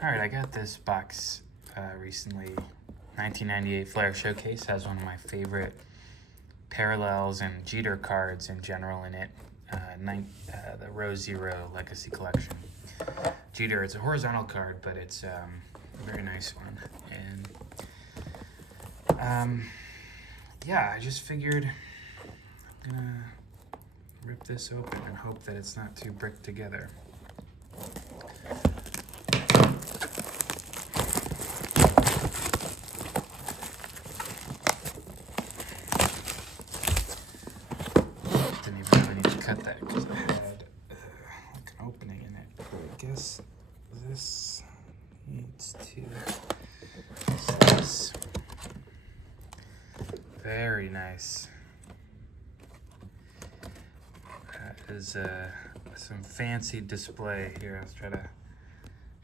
All right, I got this box recently. 1998 Flair Showcase has one of my favorite parallels and Jeter cards in general in it. The Row Zero Legacy Collection. Jeter, it's a horizontal card, but it's a very nice one. And yeah, I just figured I'm gonna rip this open and hope that it's not too bricked together. Didn't even really need to cut that because I had like an opening in it. I guess this needs to. This. Very nice. That is some fancy display here. Let's try to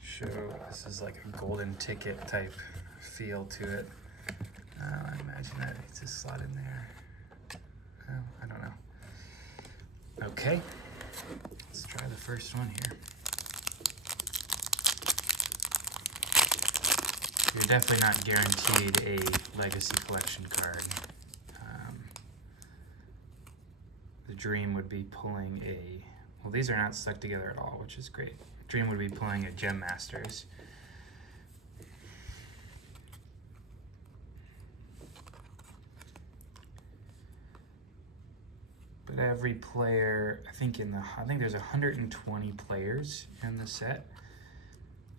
show. This is like a golden ticket type feel to it. I imagine that needs to slot in there. Oh, I don't know. Okay, let's try the first one here. You're definitely not guaranteed a Legacy Collection card. The dream would be pulling a, well, these are not stuck together at all, which is great. Dream would be pulling a Gem Masters. But every player, I think there's 120 players in the set.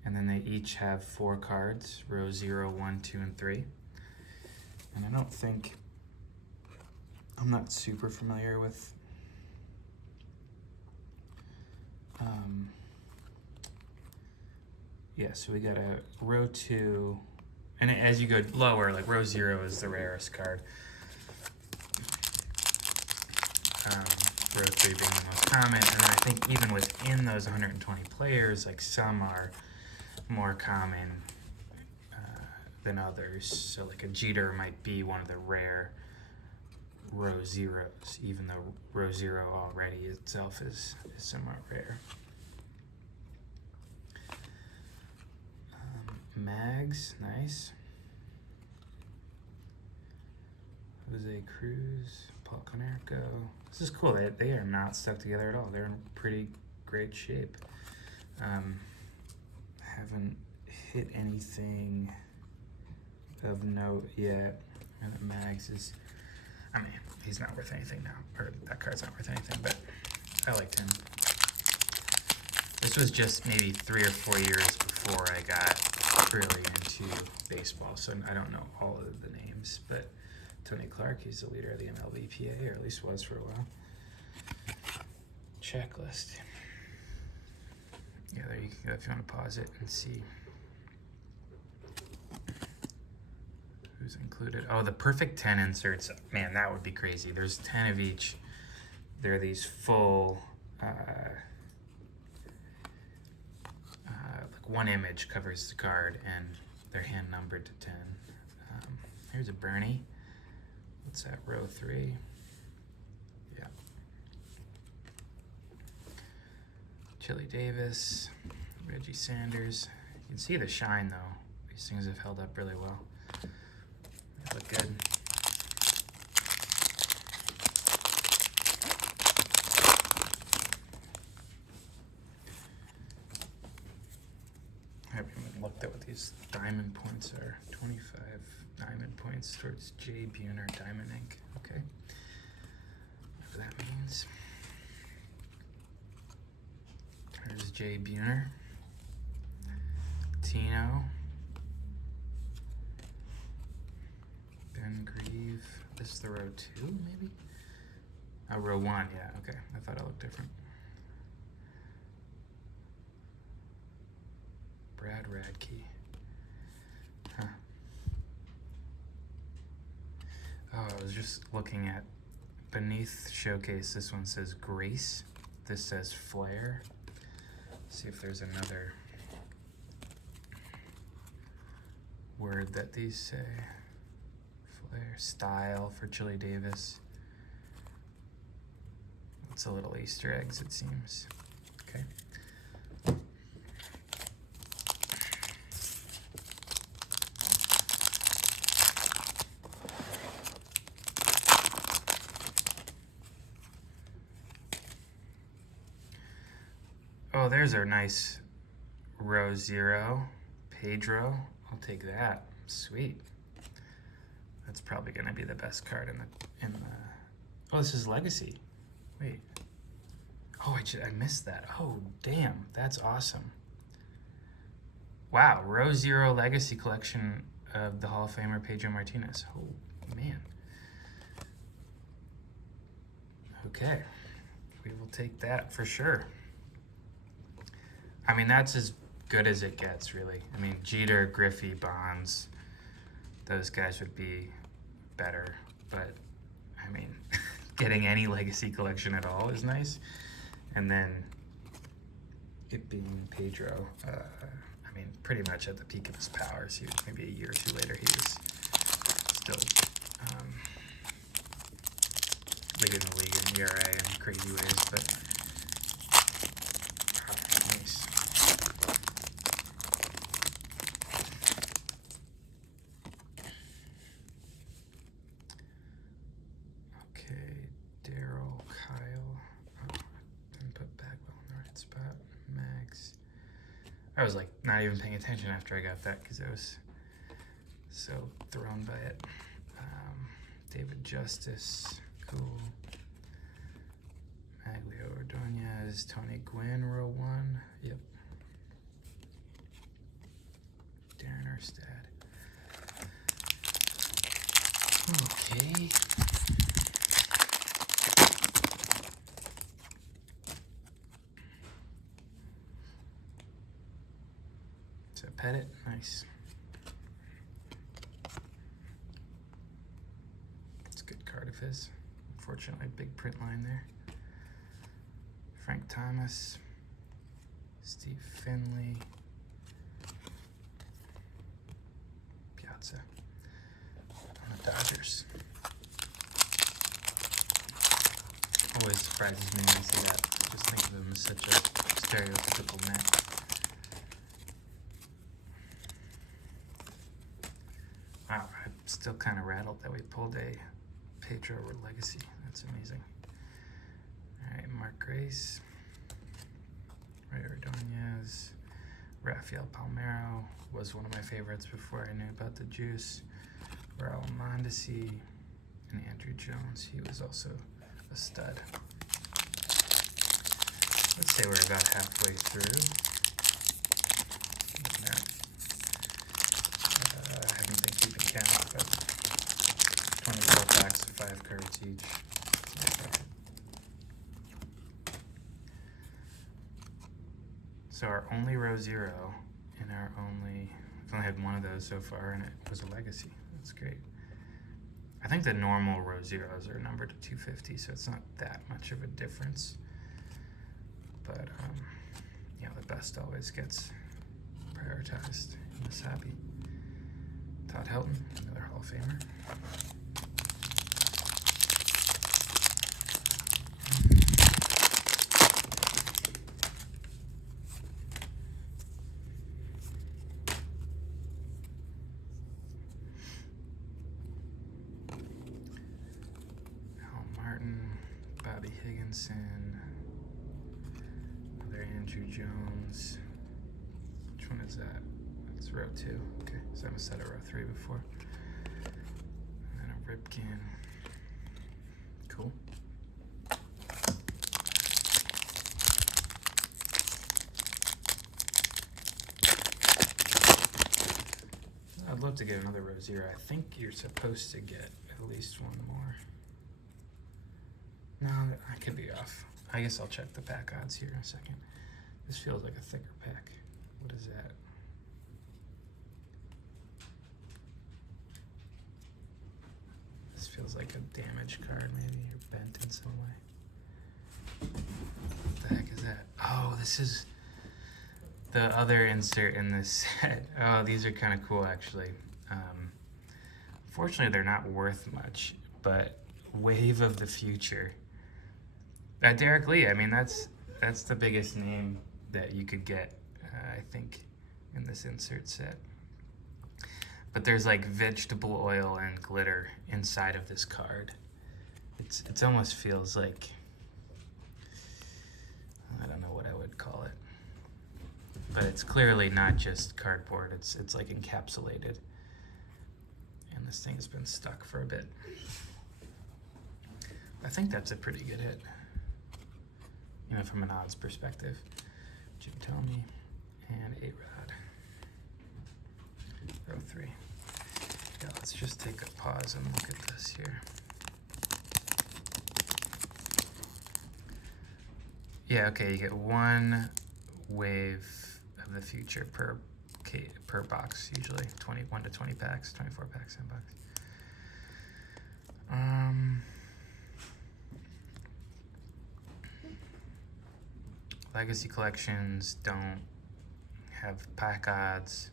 And then they each have 4 cards, row 0, 1, 2, and 3. And I'm not super familiar with yeah, so we got a row 2, and as you go lower, like row 0 is the rarest card. Row 3 being the most common, and then I think even within those 120 players, like some are more common than others. So like a Jeter might be one of the rare row 0s, even though row 0 already itself is somewhat rare. Mags, nice. Jose Cruz, Paul Konerko. This is cool. They are not stuck together at all. They're in pretty great shape. Haven't hit anything of note yet. And Mags is, I mean, he's not worth anything now, or that card's not worth anything, but I liked him. This was just maybe 3 or 4 years before I got really into baseball, so I don't know all of the names, but Tony Clark, he's the leader of the MLBPA, or at least was for a while. Checklist. Yeah, there you can go if you want to pause it and see who's included. Oh, the perfect 10 inserts. Man, that would be crazy. There's 10 of each. There are these full, like one image covers the card, and they're hand numbered to 10. Here's a Bernie. What's that, row 3? Yeah. Chili Davis, Reggie Sanders. You can see the shine though. These things have held up really well. They look good. I haven't even looked at what these diamond points are. 25 diamond points towards J. Buhner Diamond Ink. Okay. Whatever that means. There's J. Buhner. Tino. Ben Grieve. This is the row 2, maybe? Oh, row 1, yeah, okay. I thought it looked different. Brad Radke. Huh. Oh, I was just looking at beneath Showcase. This one says Grace. This says Flair. See if there's another word that these say. Flair. Style for Chili Davis. It's a little Easter eggs, it seems. Okay. Oh, there's our nice row 0. Pedro. I'll take that. Sweet. That's probably going to be the best card in the... Oh, this is Legacy. Wait. Oh, I missed that. Oh, damn. That's awesome. Wow. Row 0 Legacy collection of the Hall of Famer Pedro Martinez. Oh, man. Okay. We will take that for sure. I mean, that's as good as it gets, really. I mean, Jeter, Griffey, Bonds, those guys would be better. But, I mean, getting any Legacy collection at all is nice. And then it being Pedro, I mean, pretty much at the peak of his powers. He was, maybe a year or two later, he was still leading the league in ERA in crazy ways. But nice. Okay, Daryl, Kyle. Oh, didn't put Bagwell in the right spot. Max. I was like not even paying attention after I got that because I was so thrown by it. David Justice, cool. Maglio Ordonez, Tony Gwynn, row 1. Yep. Darren Erstad. Okay. Is that Pettit? Nice. It's a good card of his. Unfortunately, big print line there. Frank Thomas, Steve Finley, Piazza on the Dodgers. Always surprises me when I see that. Just think of them as such a stereotypical Met. Wow, I'm still kind of rattled that we pulled a Pedro Legacy. That's amazing. All right, Mark Grace, Ray Ordonez, Rafael Palmeiro was one of my favorites before I knew about the juice. Raul Mondesi and Andrew Jones. He was also a stud. Let's say we're about halfway through. I haven't been keeping count, but 24 packs of 5 cards each. So our only row 0 and our only, we've only had one of those so far, and it was a Legacy. That's great. I think the normal row 0s are numbered to 250, so it's not that much of a difference. But, you know, the best always gets prioritized in this hobby. Todd Helton, another Hall of Famer. Bobby Higginson, another Andrew Jones. Which one is that? That's row 2. Okay, so I must have said a row 3 before. And then a Ripken. Cool. I'd love to get another row 0. I think you're supposed to get at least one more. No, I could be off. I guess I'll check the pack odds here in a second. This feels like a thicker pack. What is that? This feels like a damaged card, maybe, or bent in some way. What the heck is that? Oh, this is the other insert in this set. Oh, these are kind of cool, actually. Unfortunately, they're not worth much, but Wave of the Future. Derek Lee, I mean, that's the biggest name that you could get, I think, in this insert set. But there's like vegetable oil and glitter inside of this card. It almost feels like, I don't know what I would call it. but it's clearly not just cardboard. It's like encapsulated. And this thing's been stuck for a bit. I think that's a pretty good hit, you know, from an odds perspective. Jim Tomey and A-Rod. Row 3. Yeah, let's just take a pause and look at this here. Yeah, okay, you get one wave of the future per box, usually 21 to 20 packs, 24 packs in a box. Legacy collections don't have pack odds,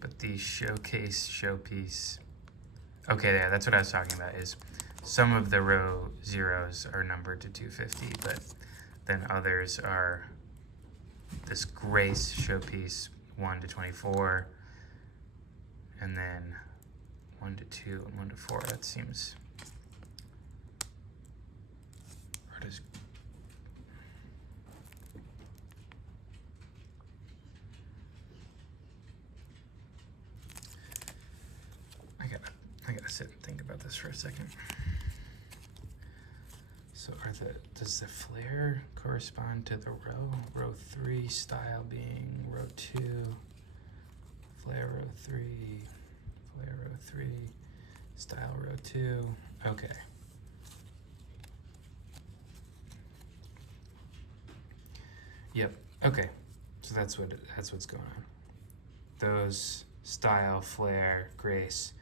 but the showpiece. Okay, yeah, that's what I was talking about. Is some of the row zeros are numbered to 250, but then others are this Grace showpiece 1 to 24, and then 1 to 2 and 1 to 4. That seems. Where does I gotta sit and think about this for a second. So does the Flair correspond to the row 3 style being row 2, Flair row 3, Flair row 3, style row 2. Okay. Yep. Okay. So that's what's going on. Those style, Flair, Grace,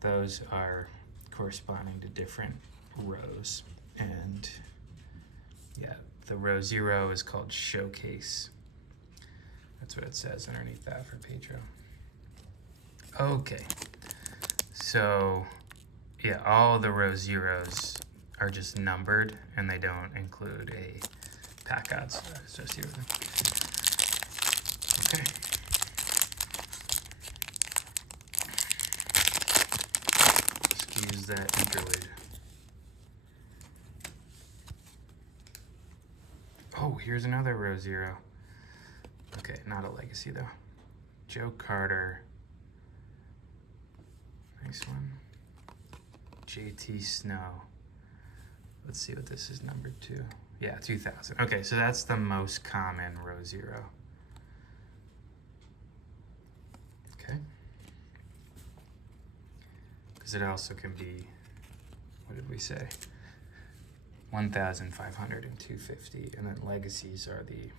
those are corresponding to different rows. And yeah, the row 0 is called Showcase. That's what it says underneath that for Pedro. Okay. So yeah, all the row zeros are just numbered and they don't include a pack odds associated with them. Okay. Excuse that interlude. Oh, here's another row 0. Okay, not a legacy though. Joe Carter. Nice one. JT Snow. Let's see what this is numbered to. Yeah, 2000. Okay, so that's the most common row 0. Okay. Because it also can be, what did we say? 1,500 and 250, and then legacies are the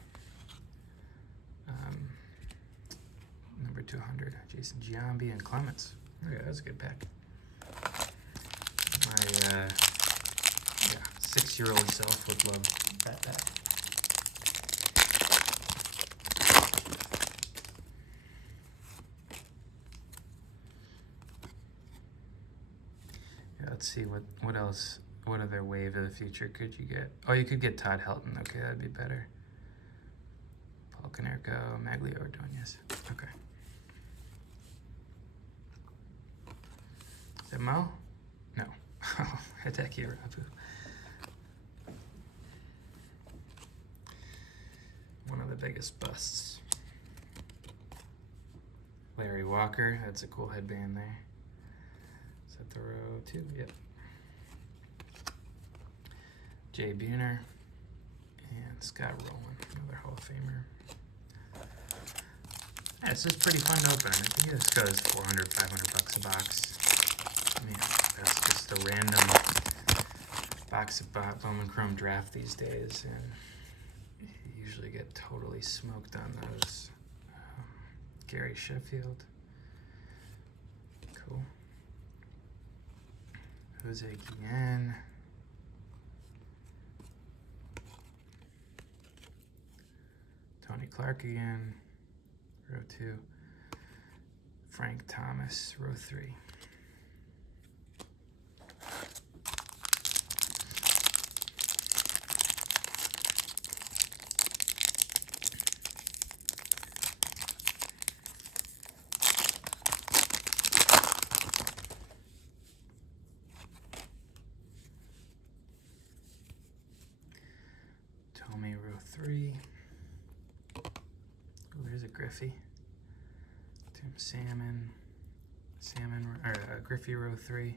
number 200. Jason Giambi and Clements. Okay, that was a good pack. My 6-year-old self would love that pack. Yeah, let's see what else. What other wave of the future could you get? Oh, you could get Todd Helton. Okay, that'd be better. Paul Canerco, Maglio Ordonez. Okay. Is that Mo? No. Hideki Rabu. One of the biggest busts. Larry Walker. That's a cool headband there. Is that the row 2? Yep. Jay Buhner and Scott Rowland, another Hall of Famer. Yeah, this is pretty fun to open. I think this goes $400, $500 a box. Man, that's just a random box of Bowman Chrome draft these days, and you usually get totally smoked on those. Gary Sheffield. Cool. Jose Guillen. Tony Clark again, row 2. Frank Thomas, row 3. Tommy, row 3. Griffey. Tim Salmon, Griffey row 3.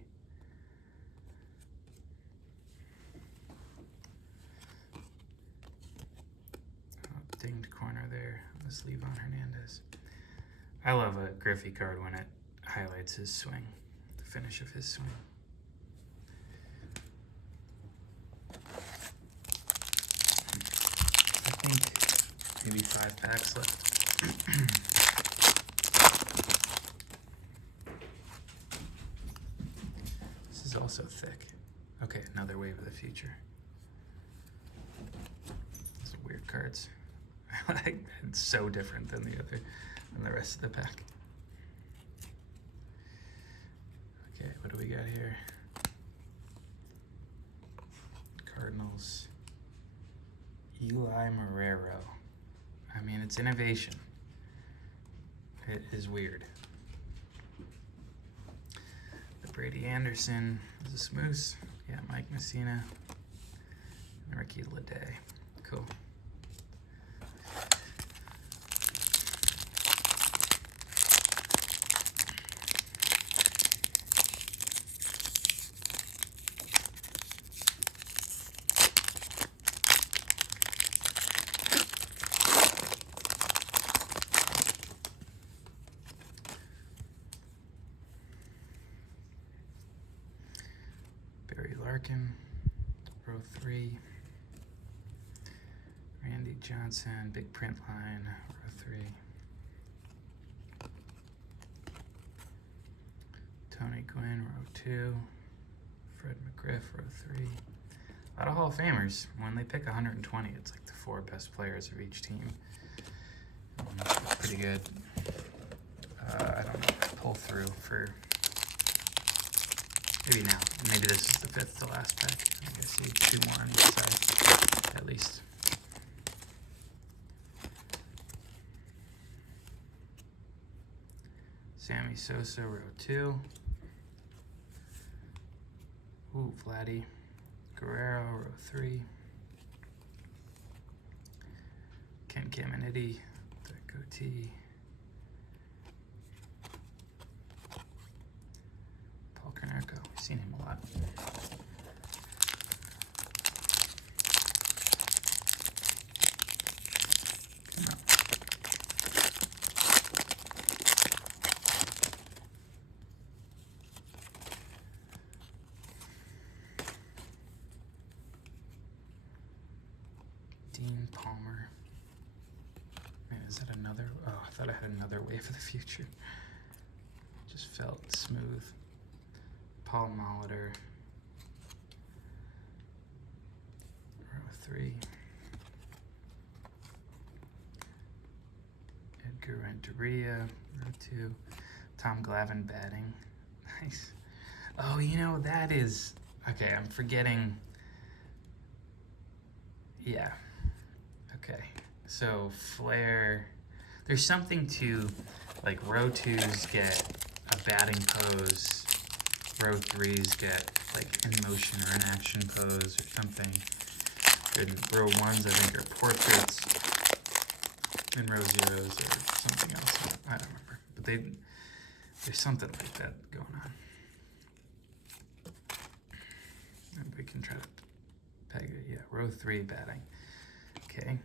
Oh, dinged corner there. Let's leave on Hernandez. I love a Griffey card when it highlights his swing, the finish of his swing. I think maybe 5 packs left. This is also thick. Okay, another Wave of the Future. Those are weird cards. It's so different than the rest of the pack. Okay, what do we got here? Cardinals. Eli Marrero. I mean, it's innovation. It is weird. The Brady Anderson is a Smooth. Yeah, Mike Messina. And Ricky Leday. Cool. Barry Larkin, row 3. Randy Johnson, big print line, row 3. Tony Gwynn, row 2. Fred McGriff, row 3. A lot of Hall of Famers. When they pick 120, it's like the 4 best players of each team. That's pretty good. I don't know, pull through for maybe now. Maybe this is the 5th to last pack. I guess see 2 more on each side, at least. Sammy Sosa, row 2. Ooh, Vladdy Guerrero, row 3. Ken Caminiti, the goatee. Paul Konerko, we've seen him a lot. Dean Palmer. Man, is that another? Oh, I thought I had another Wave of the Future. Just felt smooth. Paul Molitor. Row 3. Edgar Renteria, row 2. Tom Glavine batting. Nice. Oh, you know, that is... Okay, I'm forgetting... Yeah. Okay. So, Flair... There's something to, like, row 2s get a batting pose, row 3s get, like, in motion or an action pose or something. And row 1s, I think, are portraits. And row 0s or something else. I don't remember. But there's something like that going on. And we can try to peg it. Yeah, row 3 batting. Okay.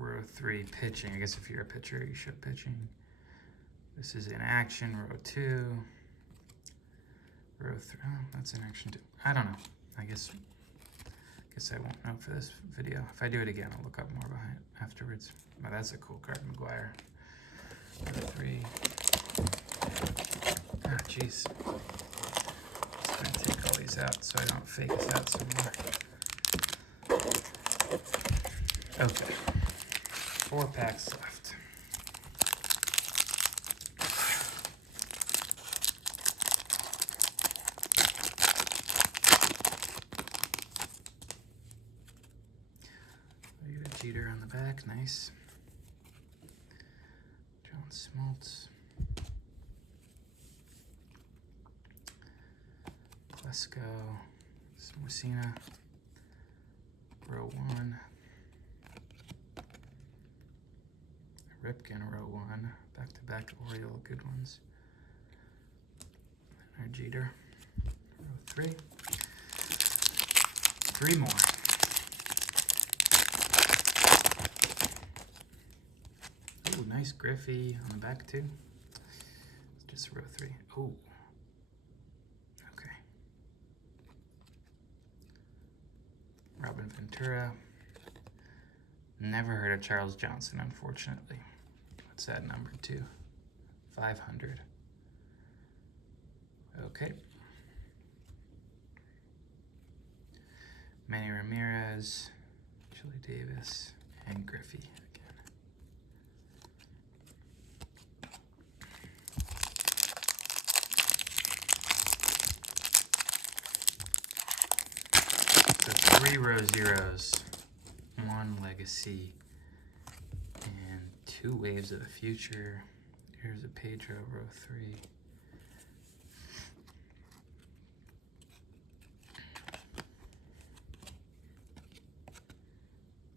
Row 3 pitching. I guess if you're a pitcher, you should pitching. This is in action. Row 2. Row 3. Oh, that's in action too. I don't know. I guess I won't know for this video. If I do it again, I'll look up more behind afterwards. Oh, that's a cool card, McGuire. Row 3. Ah, jeez. I'm gonna take all these out so I don't fake us out some more. Okay. 4 packs left. We got a Jeter on the back, nice. John Smoltz. Klesko. Messina. Row 1. Ripken, row 1. Back-to-back Oriole, good ones. And our Jeter, row 3. 3 more. Ooh, nice Griffey on the back too. Just row 3. Ooh. Okay. Robin Ventura. Never heard of Charles Johnson, unfortunately. What's that number 2? 500. Okay. Manny Ramirez, Chili Davis, and Griffey again. So 3 row zeros, 1 legacy, and 2 waves of the future. Here's a Pedro, row 3.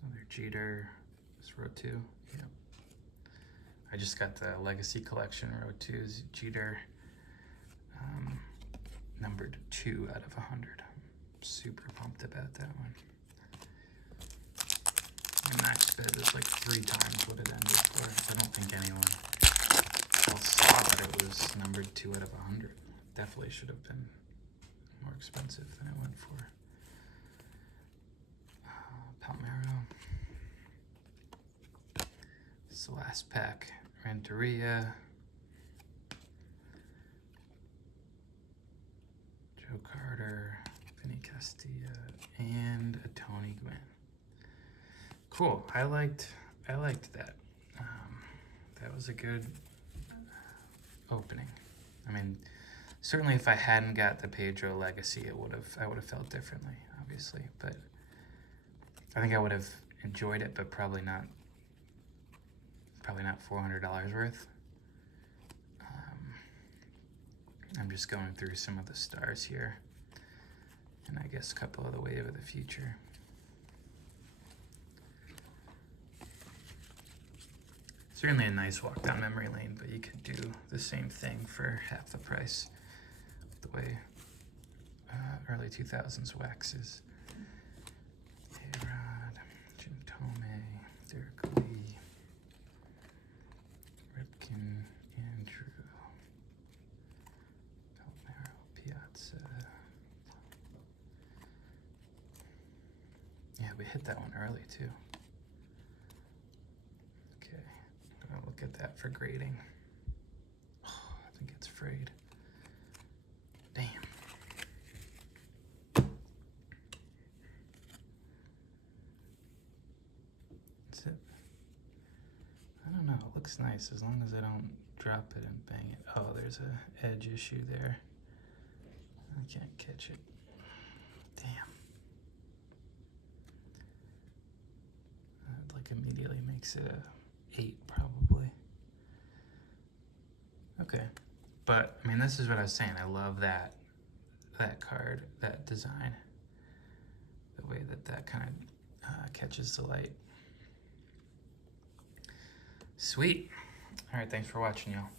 Another Jeter, this row 2. Yep. I just got the legacy collection, row 2's Jeter, numbered 2 out of 100. I'm super pumped about that one. The max bid is like 3 times what it ended for. I don't think anyone else saw that it was numbered 2 out of 100. Definitely should have been more expensive than it went for. Palmeiro. This is the last pack. Renteria. Joe Carter. Vinny Castilla. And a Tony Gwynn. Cool. I liked that. That was a good opening. I mean, certainly if I hadn't got the Pedro legacy, I would have felt differently, obviously. But I think I would have enjoyed it, but probably not $400 worth. I'm just going through some of the stars here, and I guess a couple of the wave of the future. Certainly a nice walk down memory lane, but you could do the same thing for half the price the way early 2000s wax is. A-Rod, Jim Tomei, Derek Lee, Ripken, Andrew, Palmeiro, Piazza. Yeah, we hit that one early too. Okay, I'm gonna look at that for grading. Oh, I think it's frayed. Damn. That's it. I don't know, it looks nice as long as I don't drop it and bang it. Oh, there's a edge issue there. I can't catch it. Damn. That like immediately makes it a 8 probably. Okay. But I mean, this is what I was saying. I love that card, that design, the way that kind of catches the light. Sweet. All right, thanks for watching, y'all.